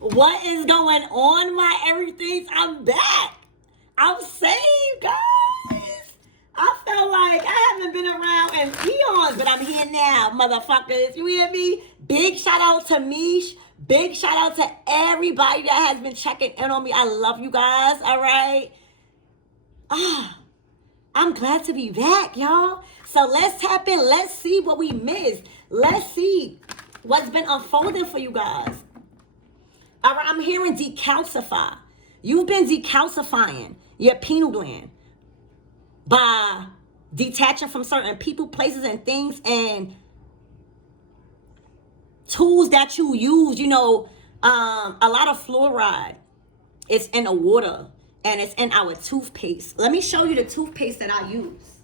What is going on, my everythings? I'm back. I'm saved, guys. I felt like I haven't been around in eons, but I'm here now, motherfuckers. You hear me? Big shout out to Mish. Big shout out to everybody that has been checking in on me. I love you guys, all right? I'm glad to be back, y'all. So let's tap in. Let's see what we missed. Let's see what's been unfolding for you guys. All right, I'm hearing decalcify. You've been decalcifying your pineal gland by detaching from certain people, places, and things, and tools that you use. You know, a lot of fluoride is in the water, and it's in our toothpaste. Let me show you the toothpaste that I use.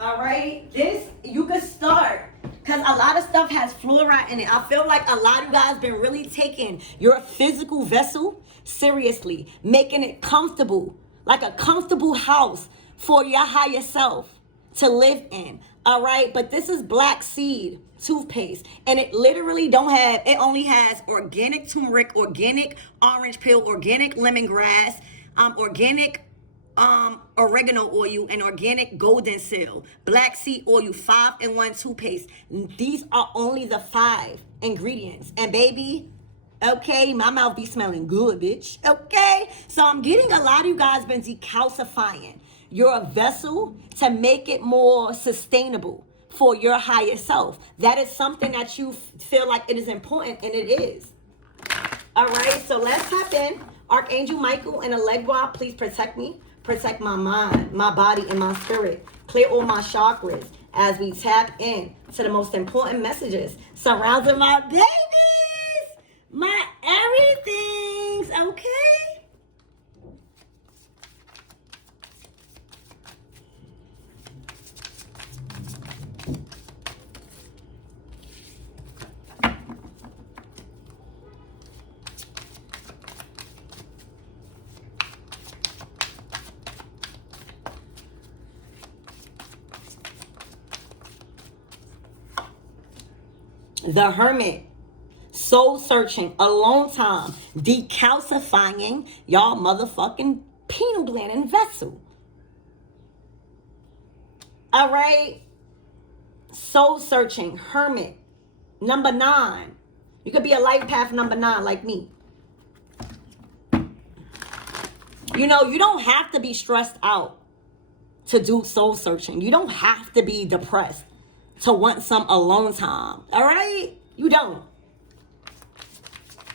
All right, this, you could start, because a lot of stuff has fluoride in it. I feel like a lot of you guys been really taking your physical vessel seriously, making it comfortable, like a comfortable house for your higher self to live in. All right, but this is black seed toothpaste, and it literally it only has organic turmeric, organic orange peel, organic lemongrass, organic oregano oil, and organic golden seal, black seed oil, 5-in-1 toothpaste. These are only the 5 ingredients, and baby, okay, my mouth be smelling good, bitch. Okay, so I'm getting a lot of you guys been decalcifying your vessel to make it more sustainable for your higher self. That is something that you feel like it is important, and it is. All right, so let's tap in. Archangel Michael and Allegra, please protect me. Protect my mind, my body, and my spirit. Clear all my chakras as we tap in to the most important messages surrounding my babies, my everythings, okay? The Hermit, soul searching, alone time, decalcifying y'all motherfucking pineal gland and vessel. All right, soul searching, Hermit, number 9. You could be a life path number 9 like me. You know, you don't have to be stressed out to do soul searching. You don't have to be depressed to want some alone time. All right? You don't.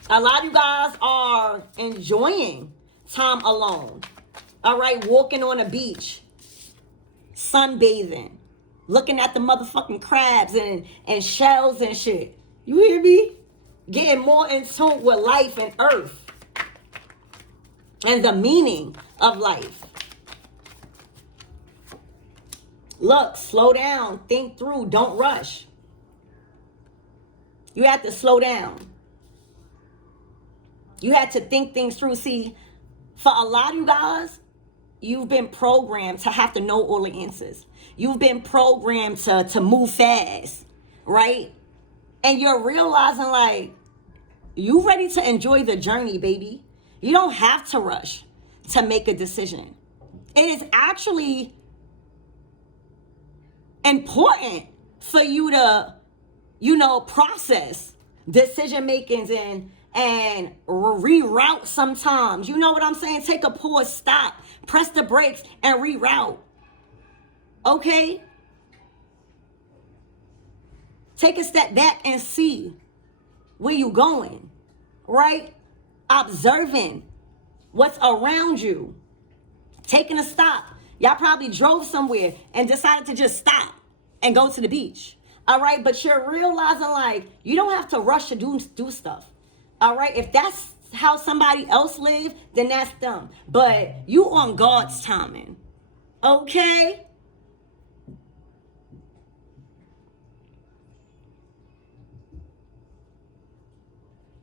A lot of you guys are enjoying time alone. All right? Walking on a beach, sunbathing, looking at the motherfucking crabs and shells and shit. You hear me? Getting more in tune with life and earth and the meaning of life. Look, slow down, think through, don't rush. You have to slow down. You had to think things through. See, for a lot of you guys, you've been programmed to have to know all the answers. You've been programmed to move fast, right? And you're realizing, like, you ready to enjoy the journey, baby. You don't have to rush to make a decision. It is actually important for you to, you know, process decision makings and reroute sometimes. You know what I'm saying? Take a pause, stop, press the brakes, and reroute. Okay? Take a step back and see where you going, right? Observing what's around you. Taking a stop. Y'all probably drove somewhere and decided to just stop and go to the beach. All right, but you're realizing, like, you don't have to rush to do stuff. All right, if that's how somebody else live, then that's them. But you on God's timing. Okay?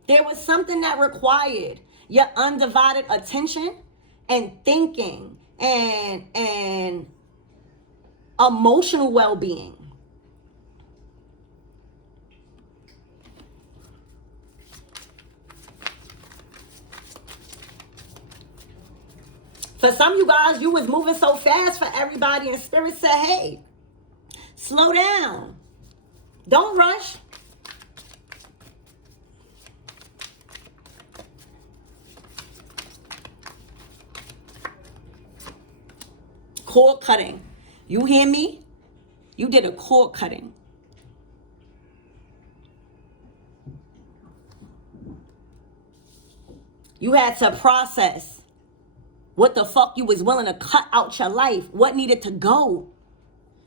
There was something that required your undivided attention and thinking and emotional well-being. For some of you guys, you was moving so fast for everybody, and Spirit said, hey, slow down. Don't rush. Cord cutting. You hear me? You did a cord cutting. You had to process what the fuck you was willing to cut out your life. What needed to go.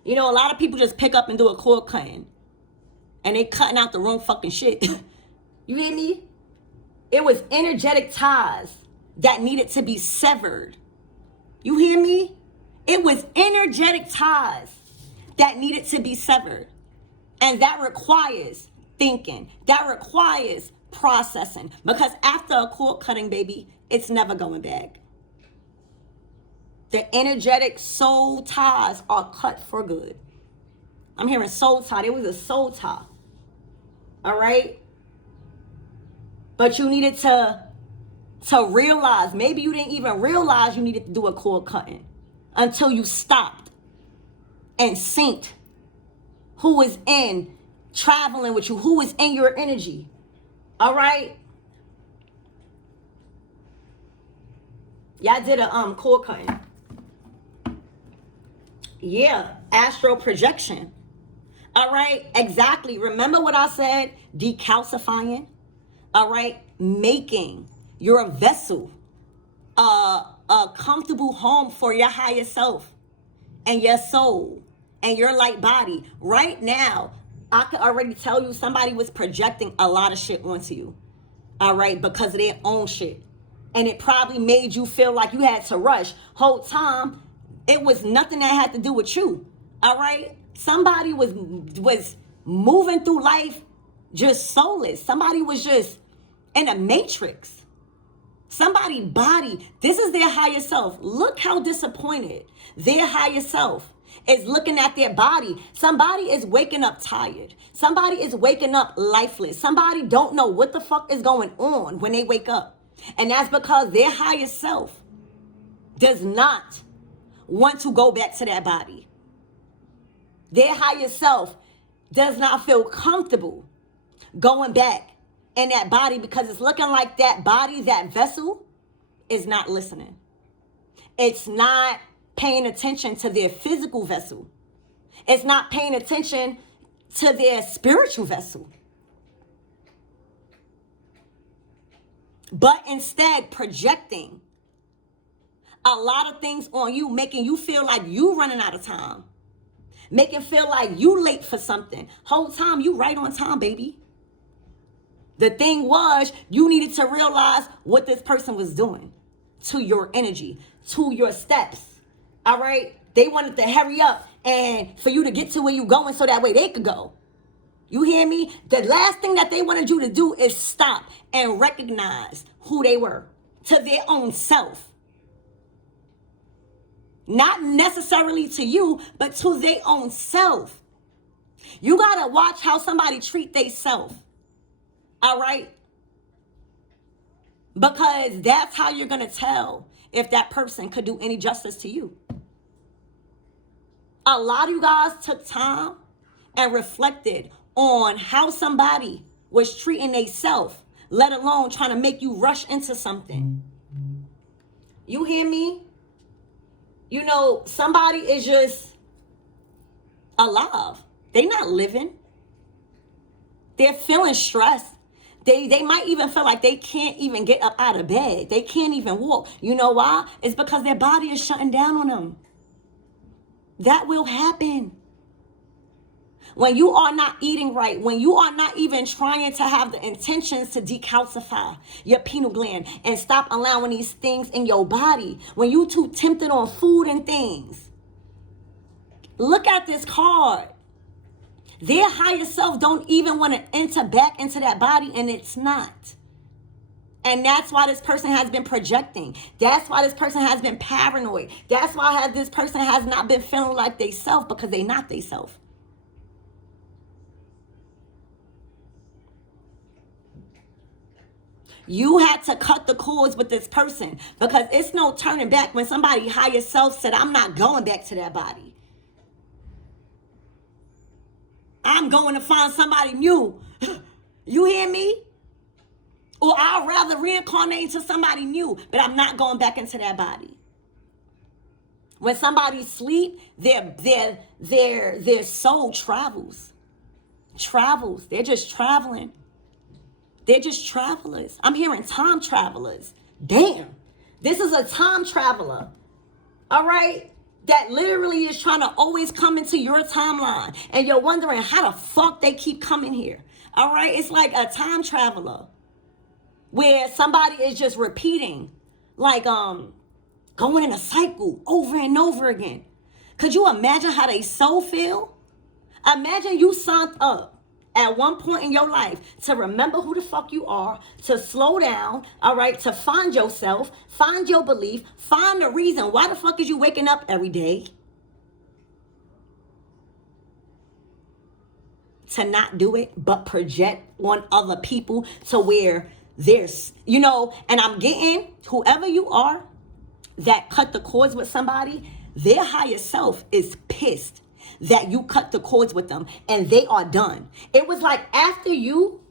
You know, a lot of people just pick up and do a cord cutting. And they cutting out the wrong fucking shit. You hear me? It was energetic ties that needed to be severed. You hear me? It was energetic ties that needed to be severed. And that requires thinking. That requires processing. Because after a cord cutting, baby, it's never going back. The energetic soul ties are cut for good. I'm hearing soul tie. It was a soul tie. All right? But you needed to realize, maybe you didn't even realize you needed to do a cord cutting until you stopped and synced who is in traveling with you, who is in your energy. All right? Y'all did a cord cutting. Yeah, astral projection. All right, exactly. Remember what I said? Decalcifying. All right, making your vessel a comfortable home for your higher self and your soul and your light body. Right now, I can already tell you somebody was projecting a lot of shit onto you. All right, because of their own shit. And it probably made you feel like you had to rush. Whole time, it was nothing that had to do with you. All right? Somebody was moving through life just soulless. Somebody was just in a matrix. Somebody's body, this is their higher self. Look how disappointed their higher self is looking at their body. Somebody is waking up tired. Somebody is waking up lifeless. Somebody don't know what the fuck is going on when they wake up. And that's because their higher self does not want to go back to that body. Their higher self does not feel comfortable going back in that body because it's looking like that body, that vessel, is not listening. It's not paying attention to their physical vessel. It's not paying attention to their spiritual vessel. But instead projecting a lot of things on you, making you feel like you running out of time. Making feel like you late for something. Whole time you right on time, baby. The thing was, you needed to realize what this person was doing to your energy, to your steps. All right? They wanted to hurry up and for you to get to where you going so that way they could go. You hear me? The last thing that they wanted you to do is stop and recognize who they were to their own self. Not necessarily to you, but to their own self. You got to watch how somebody treat they self. All right? Because that's how you're going to tell if that person could do any justice to you. A lot of you guys took time and reflected on how somebody was treating they self, let alone trying to make you rush into something. You hear me? You know, somebody is just alive. They're not living. They're feeling stressed. They might even feel like they can't even get up out of bed. They can't even walk. You know why? It's because their body is shutting down on them. That will happen. When you are not eating right, when you are not even trying to have the intentions to decalcify your pineal gland and stop allowing these things in your body, when you too tempted on food and things. Look at this card. Their higher self don't even want to enter back into that body, and it's not. And that's why this person has been projecting. That's why this person has been paranoid. That's why this person has not been feeling like they self, because they not they self. You had to cut the cords with this person, because it's no turning back when somebody higher self said, I'm not going back to that body. I'm going to find somebody new. You hear me? Or I'd rather reincarnate into somebody new, but I'm not going back into that body. When somebody sleep, their soul travels. They're just traveling. They're just travelers. I'm hearing time travelers. Damn. This is a time traveler. All right? That literally is trying to always come into your timeline. And you're wondering how the fuck they keep coming here. All right? It's like a time traveler, where somebody is just repeating, like going in a cycle over and over again. Could you imagine how they soul feel? Imagine you signed up at one point in your life to remember who the fuck you are, to slow down, all right, to find yourself, find your belief, find the reason why the fuck is you waking up every day, to not do it, but project on other people to where there's, and I'm getting whoever you are that cut the cords with somebody, their higher self is pissed that you cut the cords with them and they are done. It was like after you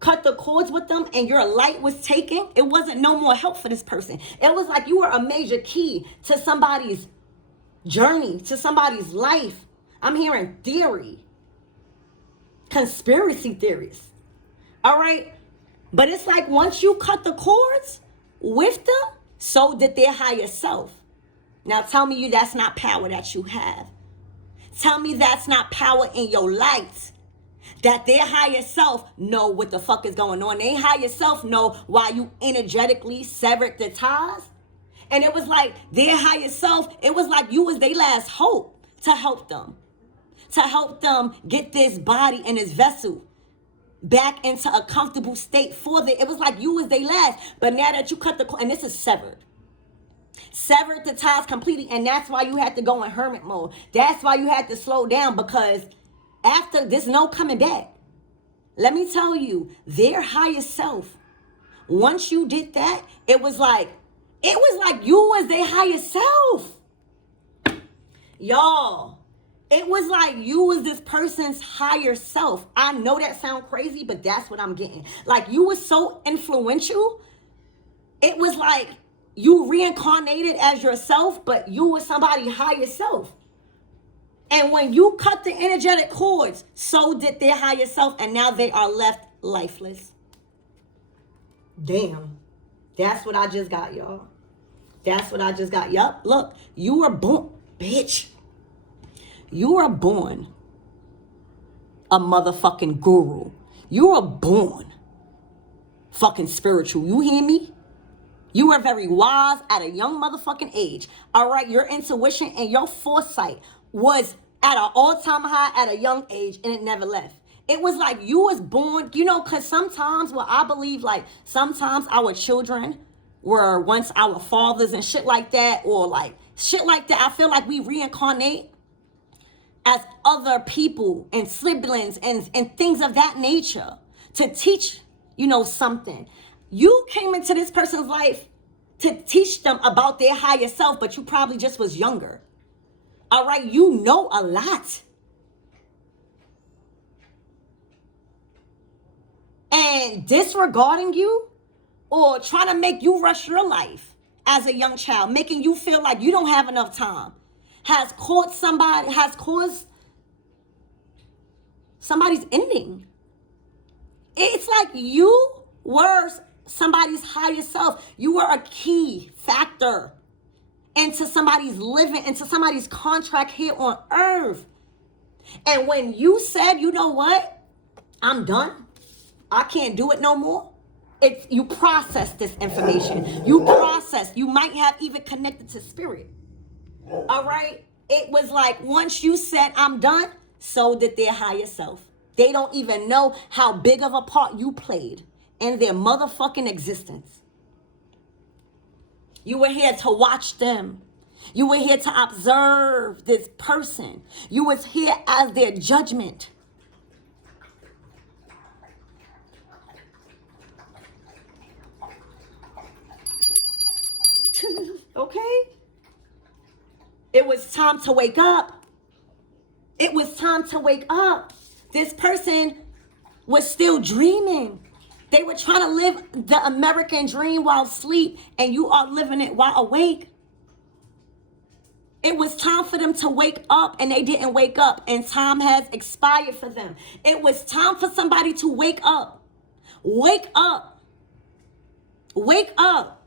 cut the cords with them and your light was taken, it wasn't no more help for this person. It was like you were a major key to somebody's journey, to somebody's life. I'm hearing theory, conspiracy theories. All right? But it's like once you cut the cords with them, so did their higher self. Now tell me that's not power that you have. Tell me that's not power in your light. That their higher self know what the fuck is going on. Their higher self know why you energetically severed the ties. And it was like their higher self, it was like you was their last hope to help them. To help them get this body and this vessel back into a comfortable state for them. It was like you was their last. But now that you cut the cord, and this is severed. Severed the ties completely. And that's why you had to go in hermit mode. That's why you had to slow down, because after there's no coming back. Let me tell you, their higher self, once you did that, it was like you was their higher self. Y'all, it was like you was this person's higher self. I know that sounds crazy, but that's what I'm getting. Like you was so influential. It was like you reincarnated as yourself, but you were somebody higher self. And when you cut the energetic cords, so did their higher self, and now they are left lifeless. Damn. That's what I just got, y'all. That's what I just got. Yup, look, you were born, bitch. You were born a motherfucking guru. You were born fucking spiritual. You hear me? You were very wise at a young motherfucking age. All right, your intuition and your foresight was at an all-time high at a young age, and it never left. It was like you was born, because sometimes, I believe, like, sometimes our children were once our fathers and shit like that, or like shit like that. I feel like we reincarnate as other people and siblings and things of that nature to teach, something. You came into this person's life to teach them about their higher self, but you probably just was younger. All right, you know a lot. And disregarding you or trying to make you rush your life as a young child, making you feel like you don't have enough time, has caused somebody's ending. It's like you were somebody's higher self. You were a key factor into somebody's living, into somebody's contract here on earth. And when you said, you know what? I'm done. I can't do it no more. You process this information. You might have even connected to spirit. All right? It was like once you said, I'm done, so did their higher self. They don't even know how big of a part you played in their motherfucking existence. You were here to watch them. You were here to observe this person. You was here as their judgment. Okay? It was time to wake up. It was time to wake up. This person was still dreaming. They were trying to live the American dream while asleep, and you are living it while awake. It was time for them to wake up, and they didn't wake up, and time has expired for them. It was time for somebody to wake up. Wake up. Wake up.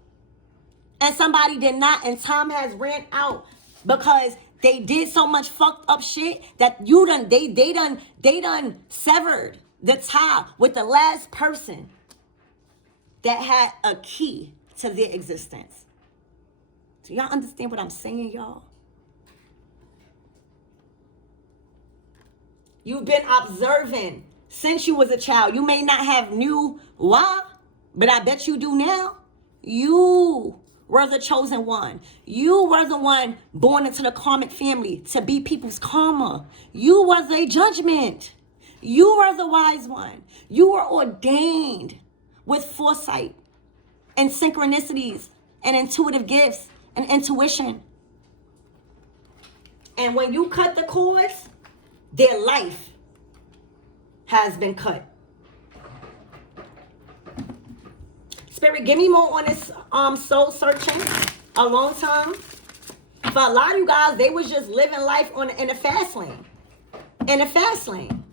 And somebody did not, and time has ran out because they did so much fucked up shit that they done severed the tie with the last person that had a key to their existence. Do y'all understand what I'm saying, y'all? You've been observing since you was a child. You may not have knew why, but I bet you do now. You were the chosen one. You were the one born into the karmic family to be people's karma. You were the judgment. You were the wise one. You were ordained with foresight and synchronicities and intuitive gifts and intuition. And when you cut the cords, their life has been cut. Spirit, give me more on this soul searching a long time. For a lot of you guys, they was just living life in a fast lane. In a fast lane.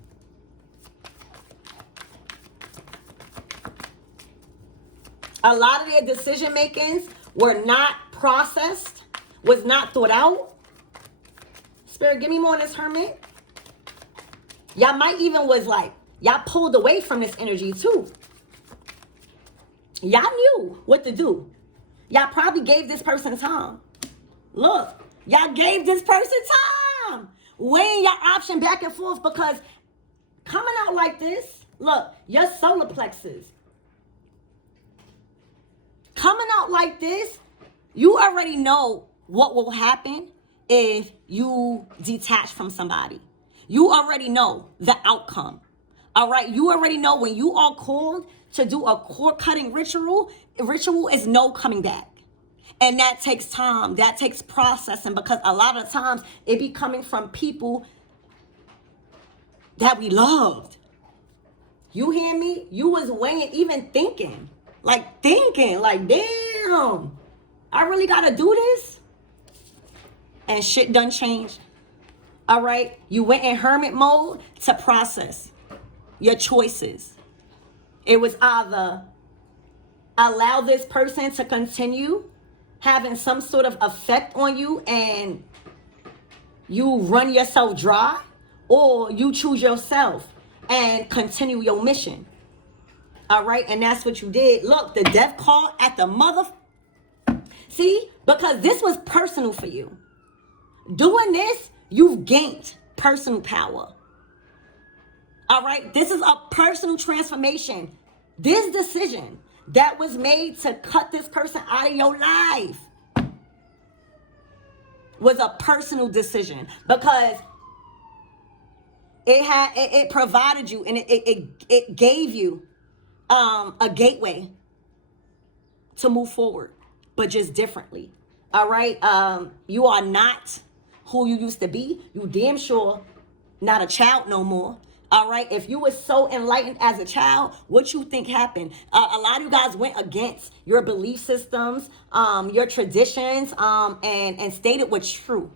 A lot of their decision makings were not processed, was not thought out. Spirit, give me more on this Hermit. Y'all might even was like, y'all pulled away from this energy too. Y'all knew what to do. Y'all probably gave this person time. Look, y'all gave this person time. Weighing your option back and forth, because coming out like this, look, your solar plexus. Coming out like this, you already know what will happen if you detach from somebody. You already know the outcome. All right, you already know when you are called to do a cord cutting ritual is no coming back. And that takes time. That takes processing, because a lot of times it be coming from people that we loved. You hear me? You was weighing, even thinking, like damn, I really gotta do this? And shit done changed. All right, you went in hermit mode to process your choices. It was either allow this person to continue having some sort of effect on you and you run yourself dry, or you choose yourself and continue your mission. All right, and that's what you did. Look, the death card at the mother. See, because this was personal for you. Doing this, you've gained personal power. All right, this is a personal transformation. This decision that was made to cut this person out of your life was a personal decision, because it provided you, and it gave you a gateway to move forward, but just differently. All right, you are not who you used to be. You damn sure not a child no more. All right, if you were so enlightened as a child, what you think happened? A lot of you guys went against your belief systems, your traditions, and stated what's true.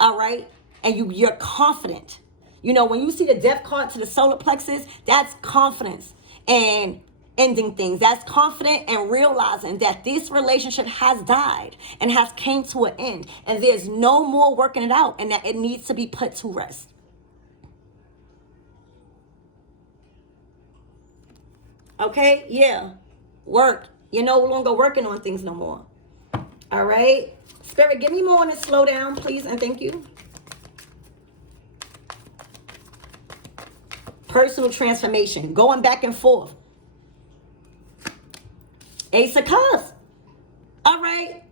All right, and you're confident. You know, when you see the death card to the solar plexus, that's confidence and ending things. That's confident and realizing that this relationship has died and has came to an end, and there's no more working it out, and that it needs to be put to rest. Okay, yeah, work. You're no longer working on things no more. All right, Spirit, give me more on this slowdown, please, and thank you. Personal transformation, going back and forth. Ace of Cups. All right.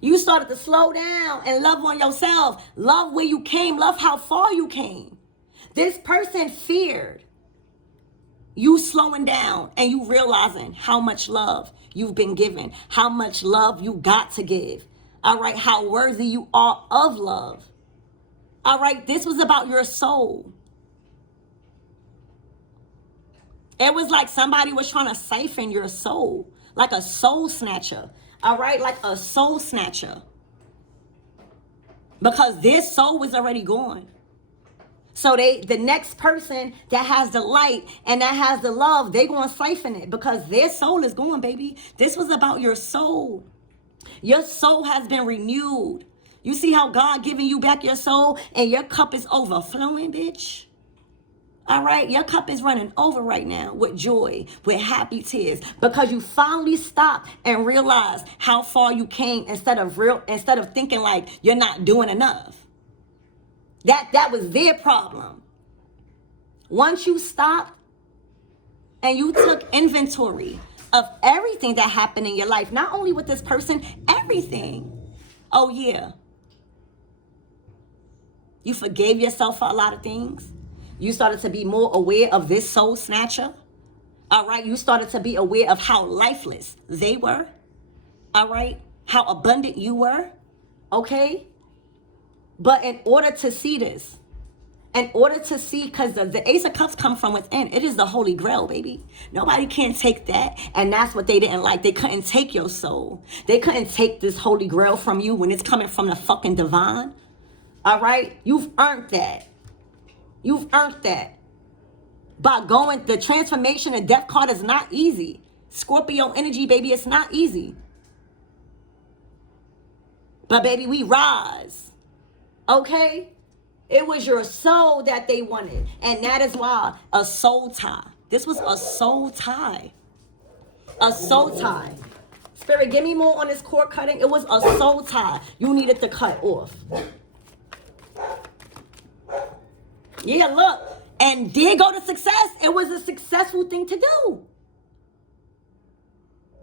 You started to slow down and love on yourself. Love where you came. Love how far you came. This person feared you slowing down and you realizing how much love you've been given, how much love you got to give. All right, how worthy you are of love. All right, this was about your soul. It was like somebody was trying to siphon your soul, like a soul snatcher. All right, like a soul snatcher. Because their soul was already gone. So the next person that has the light and that has the love, they going to siphon it because their soul is gone, baby. This was about your soul. Your soul has been renewed. You see how God giving you back your soul and your cup is overflowing, bitch? All right, your cup is running over right now with joy, with happy tears, because you finally stopped and realized how far you came instead of thinking like you're not doing enough. That was their problem. Once you stopped and you took inventory of everything that happened in your life, not only with this person, everything. Oh yeah. You forgave yourself for a lot of things. You started to be more aware of this soul snatcher. All right. You started to be aware of how lifeless they were. All right. How abundant you were. Okay. But in order to see this, because the Ace of Cups come from within. It is the Holy Grail, baby. Nobody can take that. And that's what they didn't like. They couldn't take your soul. They couldn't take this Holy Grail from you when it's coming from the fucking divine. All right? You've earned that. You've earned that. By going, the transformation and death card is not easy. Scorpio energy, baby, it's not easy. But baby, we rise. Okay? It was your soul that they wanted. And that is why a soul tie. This was a soul tie. A soul tie. Spirit, give me more on this cord cutting. It was a soul tie. You needed to cut off. Yeah, look. And there go to success. It was a successful thing to do.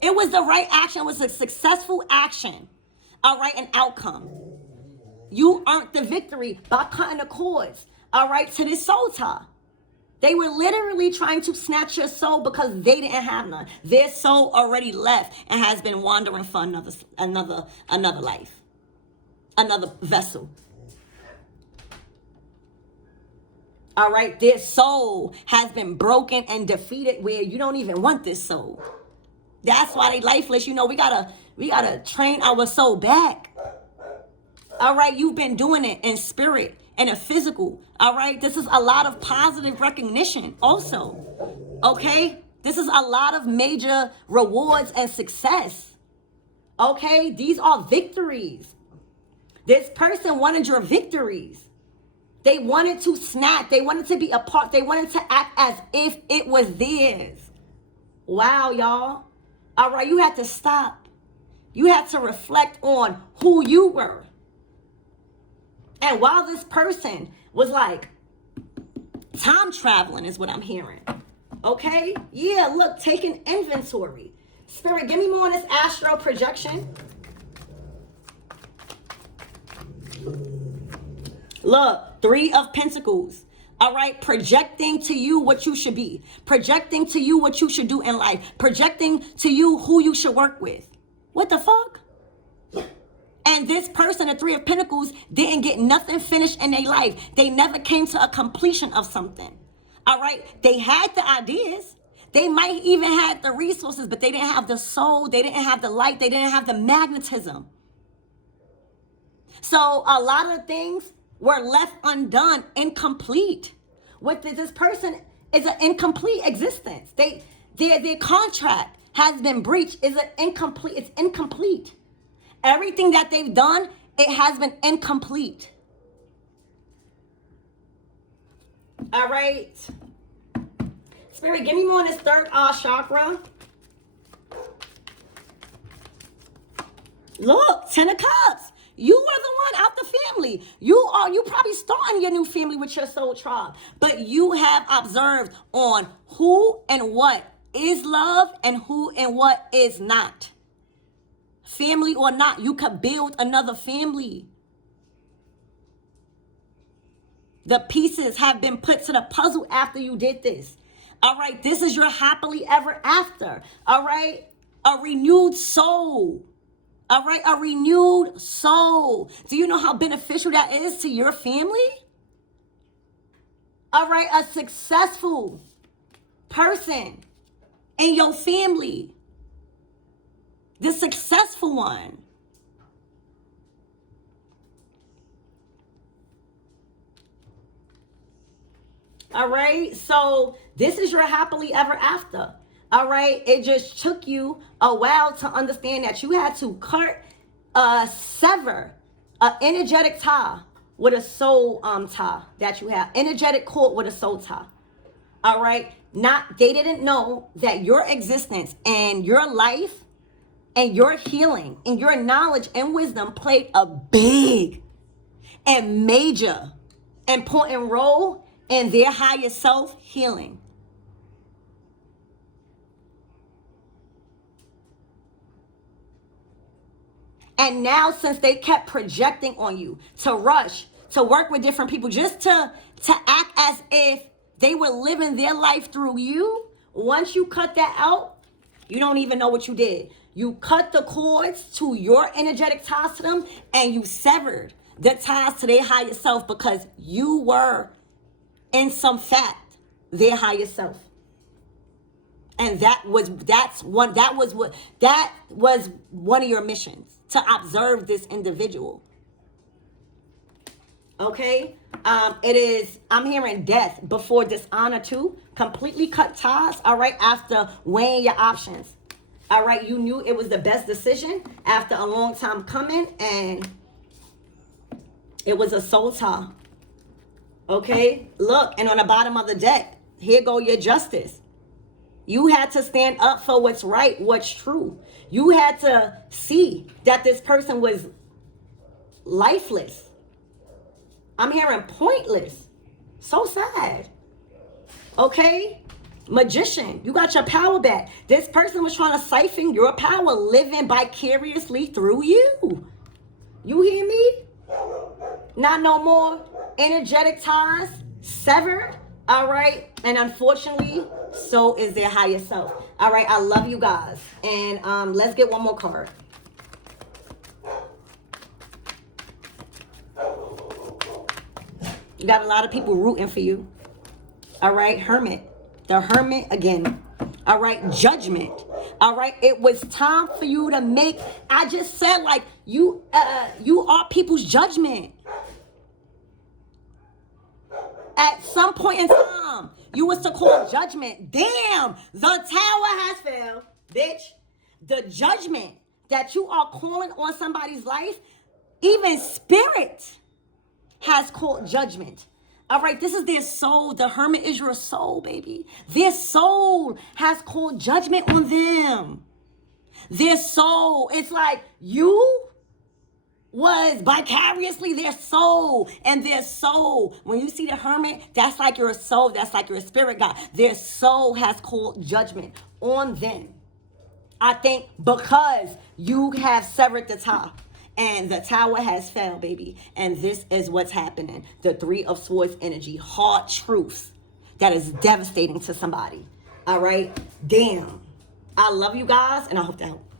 It was the right action. It was a successful action. All right, an outcome. You earned the victory by cutting the cords, all right, to this soul tie. They were literally trying to snatch your soul because they didn't have none. Their soul already left and has been wandering for another life, another vessel. All right, their soul has been broken and defeated where you don't even want this soul. That's why they lifeless. You know, we gotta train our soul back. All right, you've been doing it in spirit and in physical. All right, this is a lot of positive recognition also. Okay, this is a lot of major rewards and success. Okay, these are victories. This person wanted your victories. They wanted to snap. They wanted to be a part. They wanted to act as if it was theirs. Wow, y'all. All right, you had to stop. You had to reflect on who you were. And while this person was like, time traveling is what I'm hearing. Okay? Yeah, look, taking inventory. Spirit, give me more on this astral projection. Look, 3 of Pentacles. All right, projecting to you what you should be. Projecting to you what you should do in life. Projecting to you who you should work with. What the fuck? And this person, the 3 of Pentacles, didn't get nothing finished in their life. They never came to a completion of something. All right? They had the ideas. They might even had the resources, but they didn't have the soul. They didn't have the light. They didn't have the magnetism. So a lot of things were left undone, incomplete. What this person is an incomplete existence. Their contract has been breached. It's incomplete. Everything that they've done, it has been incomplete. All right. Spirit, give me more on this 3rd eye chakra. Look, 10 of Cups. You are the one out the family. You probably starting your new family with your soul tribe. But you have observed on who and what is love and who and what is not. Family or not, you could build another family. The pieces have been put to the puzzle after you did this. All right, this is your happily ever after. All right, a renewed soul. All right, a renewed soul. Do you know how beneficial that is to your family? All right, a successful person in your family. The successful one. All right, so this is your happily ever after. All right, it just took you a while to understand that you had to sever an energetic tie with a soul tie that you have. Energetic cord with a soul tie. All right, they didn't know that your existence and your life and your healing and your knowledge and wisdom played a big and major important role in their higher self healing. And now, since they kept projecting on you to rush, to work with different people, just to act as if they were living their life through you, once you cut that out, you don't even know what you did. You cut the cords to your energetic ties to them, and you severed the ties to their higher self because you were, in some fact, their higher self. And that was one of your missions, to observe this individual. Okay? I'm hearing death before dishonor too. Completely cut ties, all right, after weighing your options. All right, you knew it was the best decision after a long time coming, and it was a soul tie. Okay? Look, and on the bottom of the deck, here go your justice. You had to stand up for what's right, what's true. You had to see that this person was lifeless. I'm hearing pointless. So sad. Okay? Magician, you got your power back. This person was trying to siphon your power, living vicariously through you. You hear me? Not no more energetic ties severed. All right? And unfortunately, so is their higher self. All right, I love you guys. And let's get one more card. You got a lot of people rooting for you. All right, Hermit. The Hermit again. All right, Judgment. All right, it was time for you to make, I just said, like, you are people's judgment. At some point in time, you was to call judgment. Damn, the tower has failed, bitch. The judgment that you are calling on somebody's life, even spirit has called judgment. All right, this is their soul. The Hermit is your soul, baby. Their soul has called judgment on them. Their soul, it's like you was vicariously their soul, and their soul, when you see the Hermit, that's like your soul, that's like your spirit guide. Their soul has called judgment on them. I think because you have severed the tie, and the tower has fell, baby, and this is what's happening. The Three of Swords energy, hard truth that is devastating to somebody. All right, damn. I love you guys, and I hope that helps.